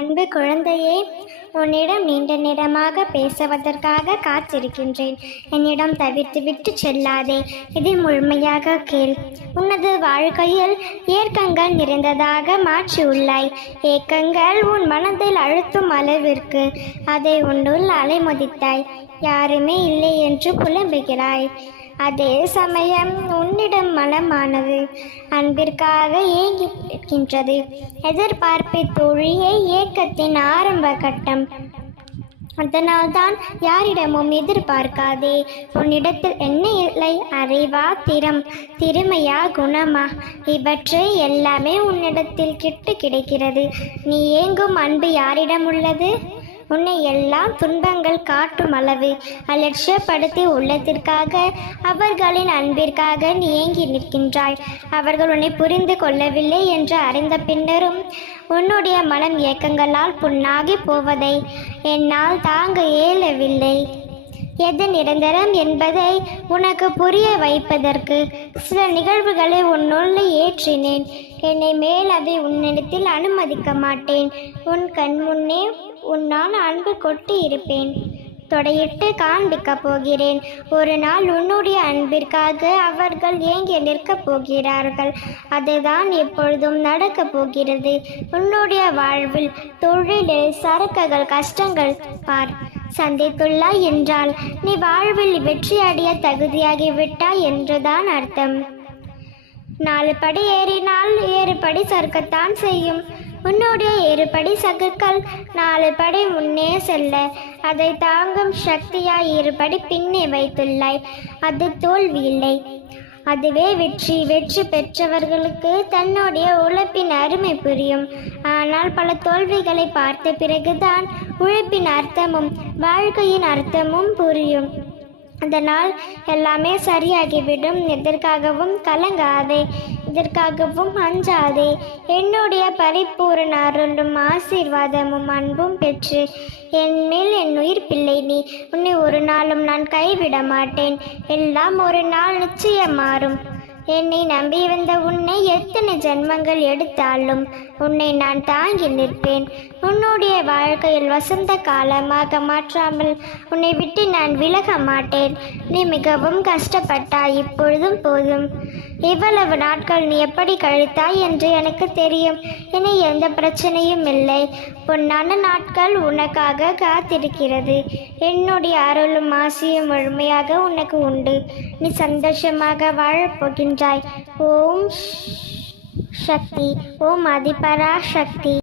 அன்பு குழந்தையே உன்னிடம் நீண்ட நேரமாக பேசுவதற்காக காத்திருக்கின்றேன். என்னிடம் தவிர்த்து விட்டு செல்லாதே இதை முழுமையாக கேள். உனது வாழ்க்கையில் ஏற்கங்கள் நிறைந்ததாக மாற்றியுள்ளாய் ஏக்கங்கள் உன் மனதில் அழுத்தும் அளவிற்கு அதை உன்னுள் அலைமதித்தாய். யாருமே இல்லை என்று புலம்புகிறாய். அதே சமயம் உன்னிடம் மனமானது அன்பிற்காக ஏங்கி இருக்கின்றது எதிர்பார்ப்பை தோழியை இயக்கத்தின் ஆரம்ப கட்டம். அதனால்தான் யாரிடமும் எதிர்பார்க்காதே. உன்னிடத்தில் என்ன இல்லை? அறிவா திறம் திறமையா குணமா? இவற்றை எல்லாமே உன்னிடத்தில் கிட்டு கிடைக்கிறது. நீ ஏங்கும் அன்பு யாரிடம் உள்ளது? உன்னை எல்லாம் துன்பங்கள் காட்டும் அளவு அலட்சியப்படுத்தி உள்ளத்திற்காக அவர்களின் அன்பிற்காக நீ ஏங்கி நிற்கின்றாய். அவர்கள் உன்னை புரிந்து கொள்ளவில்லை என்று அறிந்த பின்னரும் உன்னுடைய மனம் ஏக்கங்களால் புண்ணாகி போவதை என்னால் தாங்க இயலவில்லை. எது நிரந்தரம் என்பதை உனக்கு புரிய வைப்பதற்கு சில நிகழ்வுகளை உன்னுள்ளே ஏற்றினேன். என்னை மேல் அதை உன்னிடத்தில் அனுமதிக்க மாட்டேன். உன் கண் முன்னே உன்னால் அன்பு கொட்டி இருப்பேன். தொடையிட்டு காண்பிக்கப் போகிறேன். ஒரு நாள் உன்னுடைய அன்பிற்காக அவர்கள் ஏங்கி நிற்கப் போகிறார்கள். அதுதான் எப்பொழுதும் நடக்கப் போகிறது. உன்னுடைய வாழ்வில் தொழிலில் சரக்குகள் கஷ்டங்கள் பார். சந்தித்துள்ளாய் என்றால் நீ வாழ்வில் வெற்றி அடைய தகுதியாகிவிட்டாய் என்றுதான் அர்த்தம். நாலு படி ஏறினால் ஏறு படி சறுக்கத்தான் செய்யும். உன்னுடைய இருபடி சகுக்கள் நாலு படி முன்னே செல்ல. அதை தாங்கும் சக்தியாய் இருபடி பின்னே வைத்துள்ளாய் அது தோல்வி இல்லை. அதுவே வெற்றி. வெற்றி பெற்றவர்களுக்கு தன்னுடைய உழைப்பின் அருமை புரியும். ஆனால் பல தோல்விகளை பார்த்த பிறகுதான் உழைப்பின் அர்த்தமும் வாழ்க்கையின் அர்த்தமும் புரியும். அதனால் எல்லாமே சரியாகிவிடும். எதற்காகவும் கலங்காதே இதற்காகவும் அஞ்சாதே. என்னுடைய பரிபூரண அருளும் ஆசீர்வாதமும் அன்பும் பெற்று என் மேல் என் உயிர் பிள்ளை நீ. உன்னை ஒரு நாளும் நான் கைவிட மாட்டேன். எல்லாம் ஒரு நாள் நிச்சயம் மாறும். என்னை நம்பி வந்த உன்னை எத்தனை ஜென்மங்கள் எடுத்தாலும் உன்னை நான் தாங்கி நிற்பேன். உன்னுடைய வாழ்க்கையில் வசந்த காலமாக மாற்றாமல் உன்னை விட்டு நான் விலக மாட்டேன். நீ மிகவும் கஷ்டப்பட்டாய் இப்பொழுதும் போதும். இவ்வளவு நாட்கள் நீ எப்படி கழித்தாய் என்று எனக்கு தெரியும். இனி எந்த பிரச்சனையும் இல்லை. பொன்னான நாட்கள் உனக்காக காத்திருக்கிறது. என்னுடைய அருளும் ஆசையும் முழுமையாக உனக்கு உண்டு. நீ சந்தோஷமாக வாழப் போகின்றாய் ஓம் சக்தி ஓம் அதிபரா சக்தி